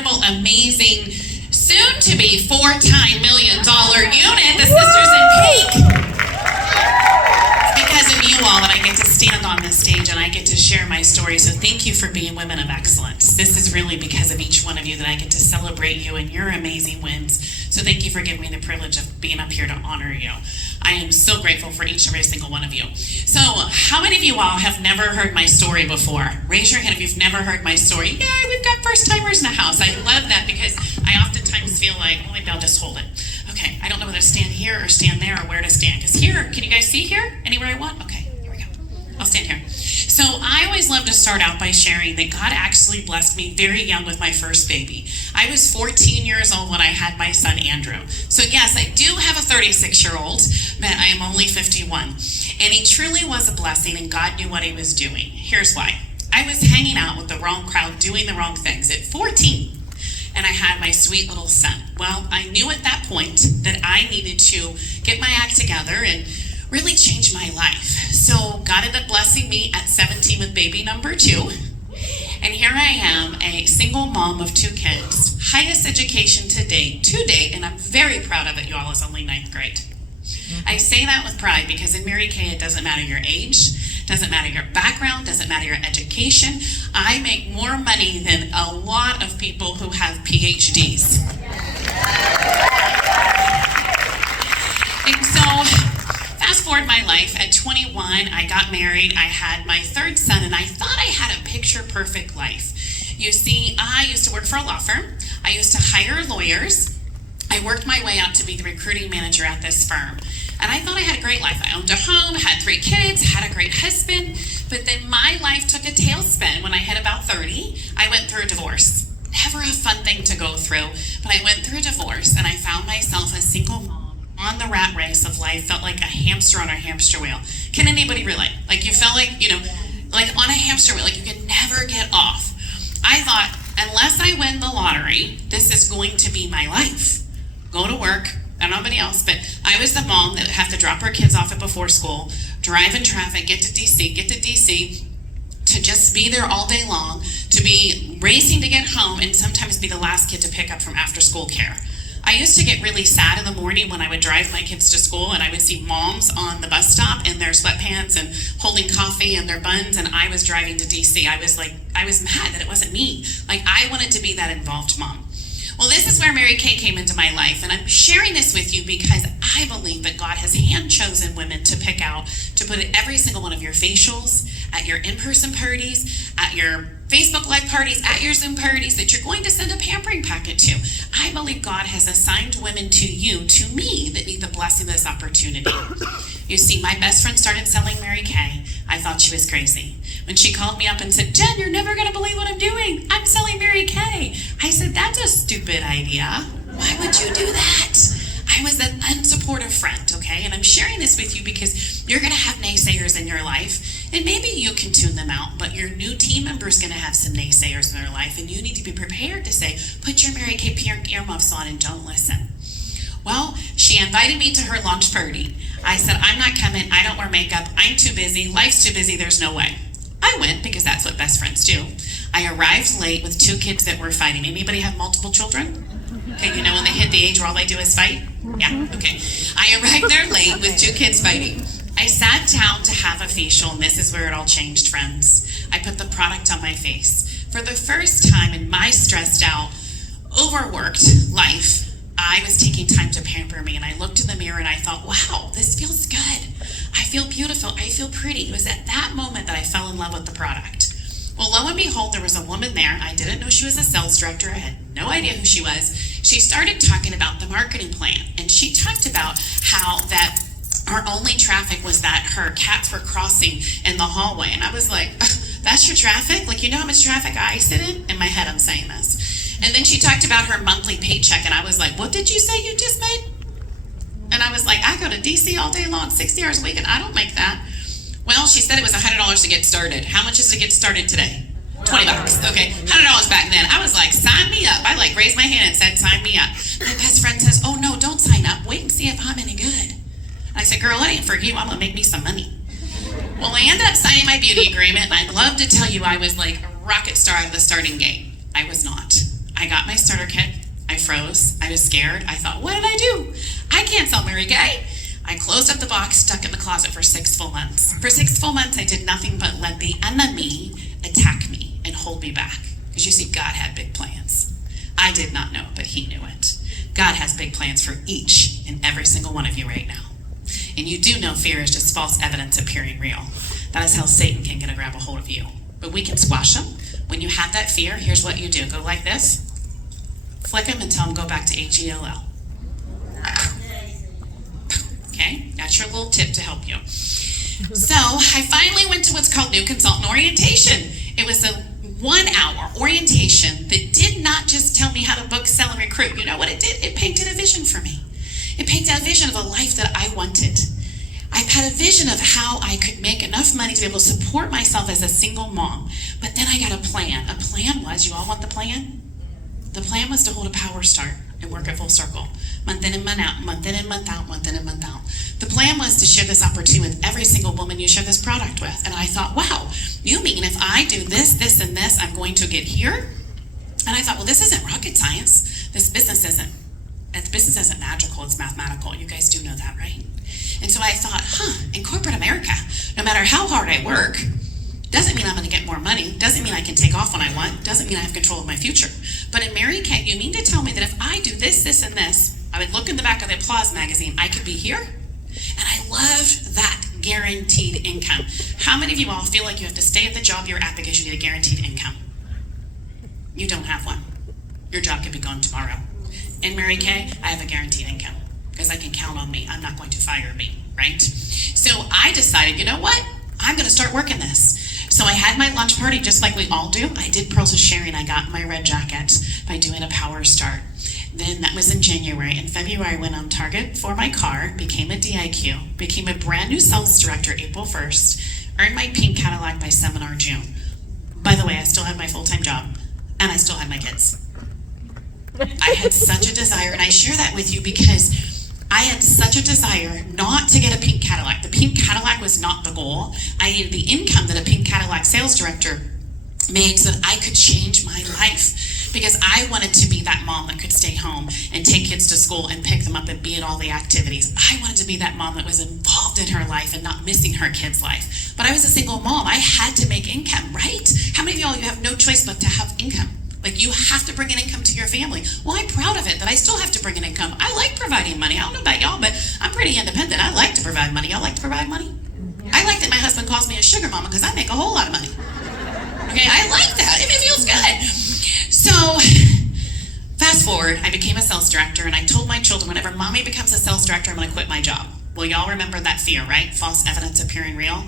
incredible, amazing, soon-to-be four-time $1 million unit, the Sisters in Pink. It's because of you all that I get to stand on this stage and I get to share my story. So thank you for being women of excellence. This is really because of each one of you that I get to celebrate you and your amazing wins. So thank you for giving me the privilege of being up here to honor you. I am so grateful for each and every single one of you. So how many of you all have never heard my story before? Raise your hand if you've never heard my story. Yay, we've got first timers in the house. I love that because I oftentimes feel like, well, maybe I'll just hold it. Okay, I don't know whether to stand here or stand there or where to stand. Because here, can you guys see here? Anywhere I want? Okay, here we go. I'll stand here. So I always love to start out by sharing that God actually blessed me very young with my first baby. I was 14 years old when I had my son, Andrew. So yes, I do have a 36-year-old, but I am only 51. And he truly was a blessing, and God knew what he was doing. Here's why. I was hanging out with the wrong crowd, doing the wrong things at 14, and I had my sweet little son. Well, I knew at that point that I needed to get my act together and really change my life. So God ended up blessing me at 17 with baby number 2. And here I am, a single mom of 2 kids, highest education to date, and I'm very proud of it, you all, is only 9th grade. I say that with pride because in Mary Kay, it doesn't matter your age, doesn't matter your background, doesn't matter your education. I make more money than a lot of people who have PhDs. And so, fast forward my life, at 21, I got married, I had my 3rd son, and I thought I had a picture-perfect life. You see, I used to work for a law firm. I used to hire lawyers. I worked my way up to be the recruiting manager at this firm. And I thought I had a great life. I owned a home, had 3 kids, had a great husband, but then my life took a tailspin when I hit about 30. I went through a divorce. Never a fun thing to go through, but I went through a divorce, and I found myself a single mom on the rat race of life, felt like a hamster on a hamster wheel. Can anybody relate? Like you felt like, like on a hamster wheel, like you could never get off. I thought, unless I win the lottery, this is going to be my life. Go to work, I don't know anybody else, but I was the mom that would have to drop her kids off at before school, drive in traffic, get to DC, to just be there all day long, to be racing to get home, and sometimes be the last kid to pick up from after school care. I used to get really sad in the morning when I would drive my kids to school and I would see moms on the bus stop in their sweatpants and holding coffee and their buns, and I was driving to DC. I was mad that it wasn't me. Like, I wanted to be that involved mom. Well, this is where Mary Kay came into my life, and I'm sharing this with you because I believe that God has hand-chosen women to pick out, to put at every single one of your facials, at your in-person parties, at your Facebook Live parties, at your Zoom parties, that you're going to send a pampering packet to. I believe God has assigned women to you, to me, that need the blessing of this opportunity. You see, my best friend started selling Mary Kay. I thought she was crazy. When she called me up and said, "Jen, you're never going to believe what I'm doing. I'm selling Mary Kay." I said, "That's a stupid idea. Why would you do that?" I was an unsupportive friend, okay? And I'm sharing this with you because you're going to have naysayers in your life, and maybe you can tune them out, but your new team member is going to have some naysayers in their life, and you need to be prepared to say, put your Mary Kay earmuffs on and don't listen. Well, she invited me to her launch party. I said, "I'm not coming. I don't wear makeup. I'm too busy. Life's too busy. There's no way." I went because that's what best friends do. I arrived late with 2 kids that were fighting. Anybody have multiple children? Okay, you know when they hit the age where all they do is fight? Yeah, okay. I arrived there late with 2 kids fighting. I sat down to have a facial, and this is where it all changed, friends. I put the product on my face. For the first time in my stressed out, overworked life, I was taking time to pamper me, and I looked in the mirror and I thought, wow, this feels good. I feel beautiful. I feel pretty. It was at that moment that I fell in love with the product. Well, lo and behold, there was a woman there. I didn't know she was a sales director. I had no idea who she was. She started talking about the marketing plan, and she talked about how that our only traffic was that her cats were crossing in the hallway. And I was like, that's your traffic? Like, you know how much traffic I sit in? In my head, I'm saying this. And then she talked about her monthly paycheck, and I was like, what did you say you just made? And I was like, I go to DC all day long, 60 hours a week, and I don't make that. Well, she said it was $100 to get started. How much is it to get started today? $20. Okay, $100 back then. I was like, sign me up. I raised my hand and said, sign me up. My best friend says, oh no, don't sign up. Wait and see if I'm any good. And I said, girl, it ain't for you. I'm gonna make me some money. Well, I ended up signing my beauty agreement, and I'd love to tell you I was like a rocket star out of the starting gate. I was not. I got my starter kit. I froze. I was scared. I thought, what did I do? I can't sell Mary Kay. I closed up the box, stuck it in the closet for 6 full months. For 6 full months, I did nothing but let the enemy attack me and hold me back. Because you see, God had big plans. I did not know, but he knew it. God has big plans for each and every single one of you right now. And you do know fear is just false evidence appearing real. That is how Satan can get a grab a hold of you. But we can squash them. When you have that fear, here's what you do. Go like this. Flick them and tell them go back to H-E-L-L. Okay, that's your little tip to help you. So I finally went to what's called New Consultant Orientation. It was a 1-hour orientation that did not just tell me how to book, sell, and recruit. You know what it did? It painted a vision for me. It painted a vision of a life that I wanted. I had a vision of how I could make enough money to be able to support myself as a single mom. But then I got a plan. A plan was, you all want the plan? The plan was to hold a power start and work at full circle. Month in and month out, month in and month out, month in and month out. The plan was to share this opportunity with every single woman you share this product with. And I thought, wow, you mean if I do this, this, and this, I'm going to get here? And I thought, well, this isn't rocket science. This business isn't magical, it's mathematical. You guys do know that, right? And so I thought, in corporate America, no matter how hard I work, doesn't mean I'm going to get more money, doesn't mean I can take off when I want, doesn't mean I have control of my future. But in Mary Kay, you mean to tell me that if I do this, this, and this, I would look in the back of the Applause magazine, I could be here? And I loved that guaranteed income. How many of you all feel like you have to stay at the job you're at because you need a guaranteed income? You don't have one. Your job could be gone tomorrow. In Mary Kay, I have a guaranteed income because I can count on me. I'm not going to fire me, right? So I decided, you know what? I'm going to start working this. So I had my lunch party just like we all do. I did Pearls of Sharing. I got my red jacket by doing a power start. Then that was in January. In February, I went on Target for my car, became a DIQ, became a brand new sales director April 1st, earned my pink Cadillac by seminar June. By the way, I still had my full-time job, and I still had my kids. I had such a desire, and I share that with you because I had such a desire not to get a pink Cadillac. The pink Cadillac was not the goal. I needed the income that a pink Cadillac sales director made so that I could change my life. Because I wanted to be that mom that could stay home and take kids to school and pick them up and be at all the activities. I wanted to be that mom that was involved in her life and not missing her kid's life. But I was a single mom. I had to make income, right? How many of y'all, you have no choice but to have income? Like you have to bring an income to your family. Well, I'm proud of it that I still have to bring an income. I like providing money. I don't know about y'all, but I'm pretty independent. I like to provide money. Y'all like to provide money? I like that my husband calls me a sugar mama because I make a whole lot of money. Okay, I like that. It feels good. So, fast forward, I became a sales director, and I told my children, whenever mommy becomes a sales director, I'm going to quit my job. Well, y'all remember that fear, right? False evidence appearing real?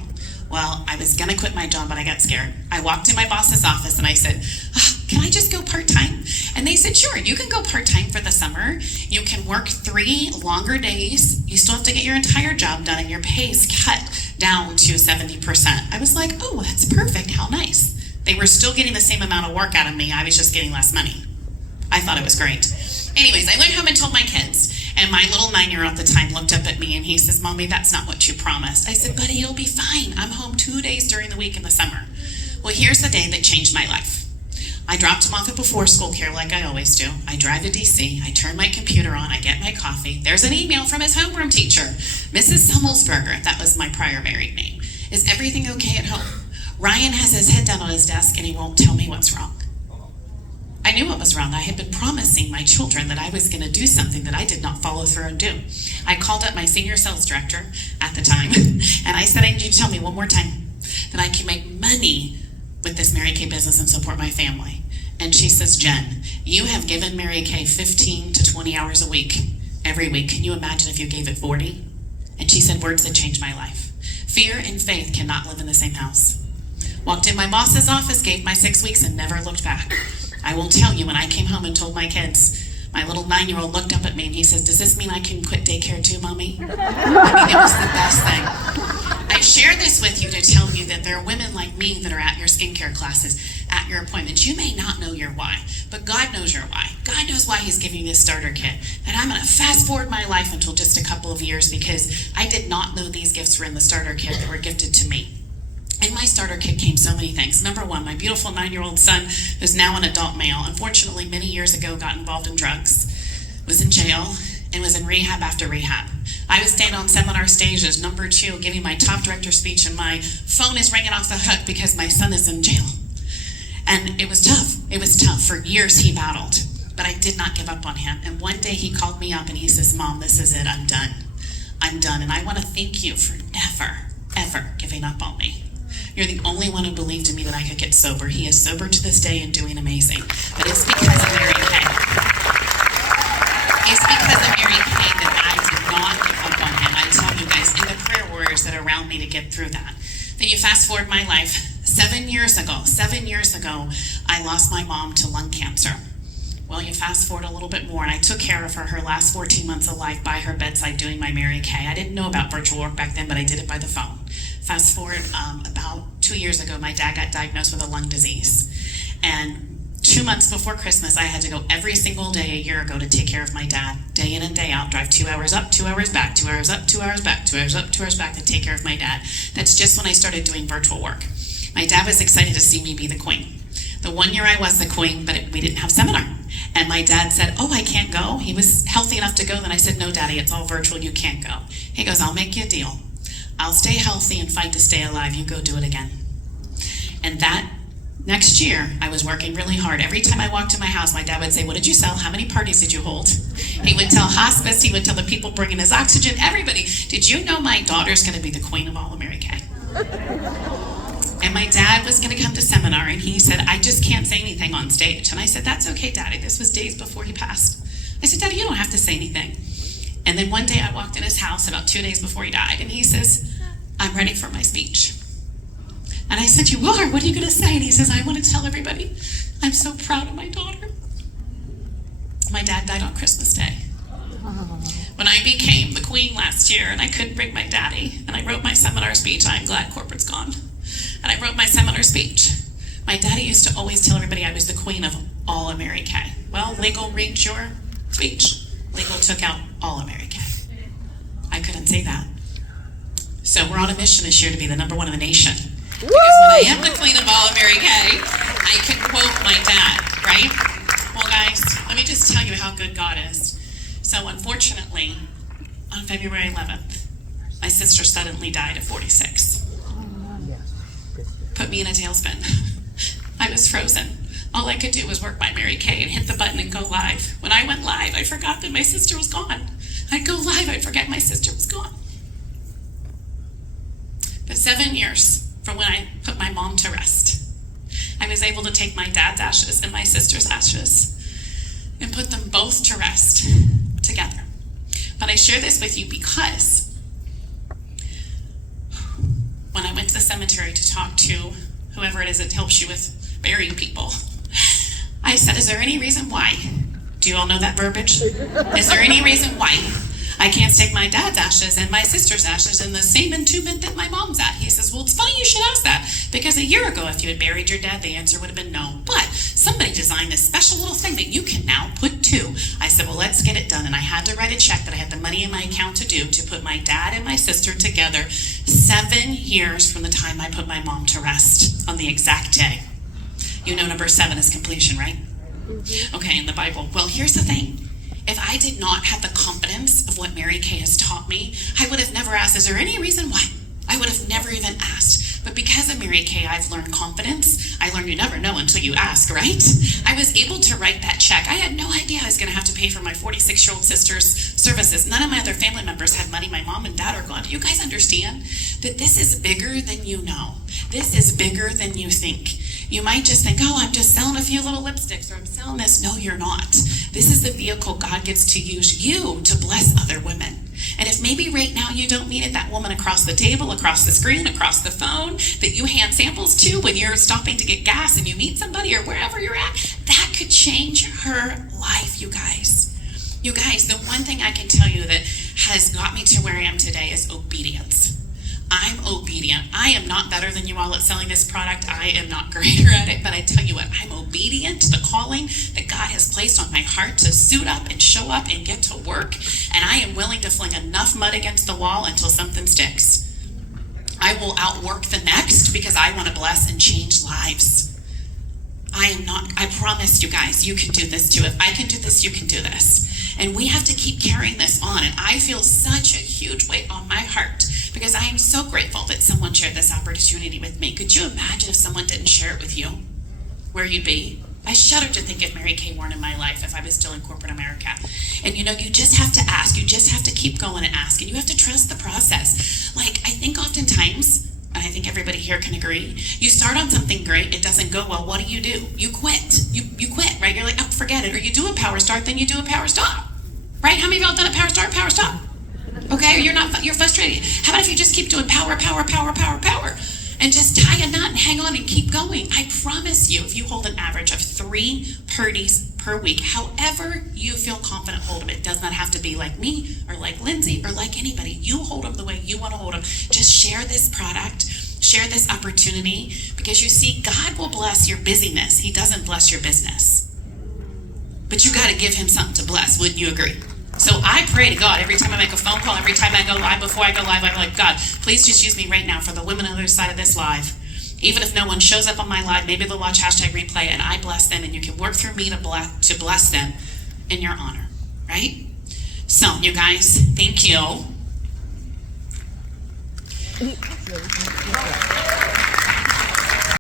Well, I was going to quit my job, but I got scared. I walked in my boss's office, and I said, can I just go part-time? And they said, sure, you can go part-time for the summer. You can work 3 longer days. You still have to get your entire job done, and your pay is cut down to 70%. I was like, oh, that's perfect. How nice. They were still getting the same amount of work out of me. I was just getting less money. I thought it was great. Anyways, I went home and told my kids. And my little 9-year-old at the time looked up at me and he says, Mommy, that's not what you promised. I said, buddy, it'll be fine. I'm home 2 days during the week in the summer. Well, here's the day that changed my life. I dropped him off at before school care like I always do. I drive to DC. I turn my computer on. I get my coffee. There's an email from his homeroom teacher, Mrs. Summelsberger. That was my prior married name. Is everything okay at home? Ryan has his head down on his desk and he won't tell me what's wrong. I knew what was wrong. I had been promising my children that I was going to do something that I did not follow through and do. I called up my senior sales director at the time and I said, I need you to tell me one more time that I can make money with this Mary Kay business and support my family. And she says, Jen, you have given Mary Kay 15 to 20 hours a week, every week. Can you imagine if you gave it 40? And she said words that changed my life. Fear and faith cannot live in the same house. Walked in my boss's office, gave my 6 weeks, and never looked back. I will tell you, when I came home and told my kids, my little 9-year-old looked up at me and he says, does this mean I can quit daycare too, Mommy? I mean, it was the best thing. I share this with you to tell you that there are women like me that are at your skincare classes, at your appointments. You may not know your why, but God knows your why. God knows why he's giving you this starter kit. And I'm going to fast forward my life until just a couple of years because I did not know these gifts were in the starter kit that were gifted to me. In my starter kit came so many things. Number one, my beautiful 9-year-old son, who's now an adult male, unfortunately many years ago got involved in drugs, was in jail, and was in rehab after rehab. I was staying on seminar stages, number 2, giving my top director speech, and my phone is ringing off the hook because my son is in jail. And it was tough. It was tough. For years he battled, but I did not give up on him. And one day he called me up and he says, Mom, this is it. I'm done. I'm done. And I want to thank you for never, ever giving up on me. You're the only one who believed in me that I could get sober. He is sober to this day and doing amazing. But it's because of Mary Kay. It's because of Mary Kay that I did not give up on him. I tell you guys, and the prayer warriors that are around me to get through that. Then you fast forward my life. 7 years ago, I lost my mom to lung cancer. Well, you fast forward a little bit more, and I took care of her last 14 months of life by her bedside doing my Mary Kay. I didn't know about virtual work back then, but I did it by the phone. Fast forward about 2 years ago, my dad got diagnosed with a lung disease. And 2 months before Christmas, I had to go every single day a year ago to take care of my dad, day in and day out, drive 2 hours up, 2 hours back, 2 hours up, 2 hours back, 2 hours up, 2 hours back to take care of my dad. That's just when I started doing virtual work. My dad was excited to see me be the queen. The 1 year I was the queen, but we didn't have seminar. And my dad said, oh, I can't go. He was healthy enough to go. Then I said, no, Daddy, it's all virtual. You can't go. He goes, I'll make you a deal. I'll stay healthy and fight to stay alive. You go do it again. And that next year, I was working really hard. Every time I walked to my house, my dad would say, what did you sell? How many parties did you hold? He would tell hospice. He would tell the people bringing his oxygen, everybody. Did you know my daughter's going to be the queen of all America? And my dad was going to come to seminar, and he said, I just can't say anything on stage. And I said, that's okay, Daddy. This was days before he passed. I said, Daddy, you don't have to say anything. And then one day I walked in his house about 2 days before he died, and he says, I'm ready for my speech. And I said, you are? What are you going to say? And he says, I want to tell everybody I'm so proud of my daughter. My dad died on Christmas Day. When I became the queen last year and I couldn't bring my daddy, and I wrote my seminar speech, I'm glad corporate's gone. And I wrote my seminar speech. My daddy used to always tell everybody I was the queen of all America. Well, legal reads your speech. Legal took out all America. I couldn't say that. So we're on a mission this year to be the number 1 in the nation. Because when I am the queen of all America, I can quote my dad, right? Well, guys, let me just tell you how good God is. So unfortunately, on February 11th, my sister suddenly died at 46. Put me in a tailspin. I was frozen. All I could do was work my Mary Kay and hit the button and go live. When I went live, I forgot that my sister was gone. I'd go live, I'd forget my sister was gone. But 7 years from when I put my mom to rest, I was able to take my dad's ashes and my sister's ashes and put them both to rest together. But I share this with you because when I went to the cemetery to talk to whoever it is that helps you with burying people, I said, is there any reason why? Do you all know that verbiage? Is there any reason why I can't stake my dad's ashes and my sister's ashes in the same entombment that my mom's at? He says, well, it's funny you should ask that, because a year ago, if you had buried your dad, the answer would have been no. But somebody designed this special little thing that you can now put to. I said, well, let's get it done. And I had to write a check that I had the money in my account to do, to put my dad and my sister together 7 years from the time I put my mom to rest on the exact day. You know number 7 is completion, right? Mm-hmm. Okay, in the Bible. Well, here's the thing. If I did not have the confidence of what Mary Kay has taught me, I would have never asked, is there any reason why? I would have never even asked. But because of Mary Kay, I've learned confidence. I learned you never know until you ask, right? I was able to write that check. I had no idea I was going to have to pay for my 46-year-old sister's services. None of my other family members had money. My mom and dad are gone. Do you guys understand that this is bigger than you know? This is bigger than you think. You might just think, oh, I'm just selling a few little lipsticks, or I'm selling this. No, you're not. This is the vehicle God gets to use you to bless other women. And if maybe right now you don't need it, that woman across the table, across the screen, across the phone, that you hand samples to when you're stopping to get gas and you meet somebody or wherever you're at, that could change her life, you guys. You guys, the one thing I can tell you that has got me to where I am today is obedience. I'm obedient. I am not better than you all at selling this product. I am not greater at it, but I tell you what, I'm obedient to the calling that God has placed on my heart to suit up and show up and get to work. And I am willing to fling enough mud against the wall until something sticks. I will outwork the next because I want to bless and change lives. I promise you guys, you can do this too. If I can do this, you can do this. And we have to keep carrying this on. And I feel such a huge weight on my heart because I am so grateful that someone shared this opportunity with me. Could you imagine if someone didn't share it with you? Where you'd be? I shudder to think if Mary Kay weren't in my life, if I was still in corporate America. And you just have to ask. You just have to keep going and ask. And you have to trust the process. Like, I think oftentimes, and I think everybody here can agree, you start on something great, it doesn't go well, what do? You quit. You quit, right? You're like, oh, forget it. Or you do a power start, then you do a power stop. Right? How many of y'all done a power start, power stop? Okay, or you're frustrated. How about if you just keep doing power, power, power, power, power? And just tie a knot and hang on and keep going. I promise you, if you hold an average of 3 purdies per week, however you feel confident, hold them. It does not have to be like me or like Lindsay or like anybody. You hold them the way you want to hold them. Just share this product, share this opportunity, because you see, God will bless your busyness. He doesn't bless your business. But you got to give him something to bless. Wouldn't you agree? So I pray to God every time I make a phone call, every time I go live, before I go live, I'm like, God, please just use me right now for the women on the other side of this live. Even if no one shows up on my live, maybe they'll watch #replay and I bless them, and you can work through me to bless them in your honor, right? So, you guys, thank you.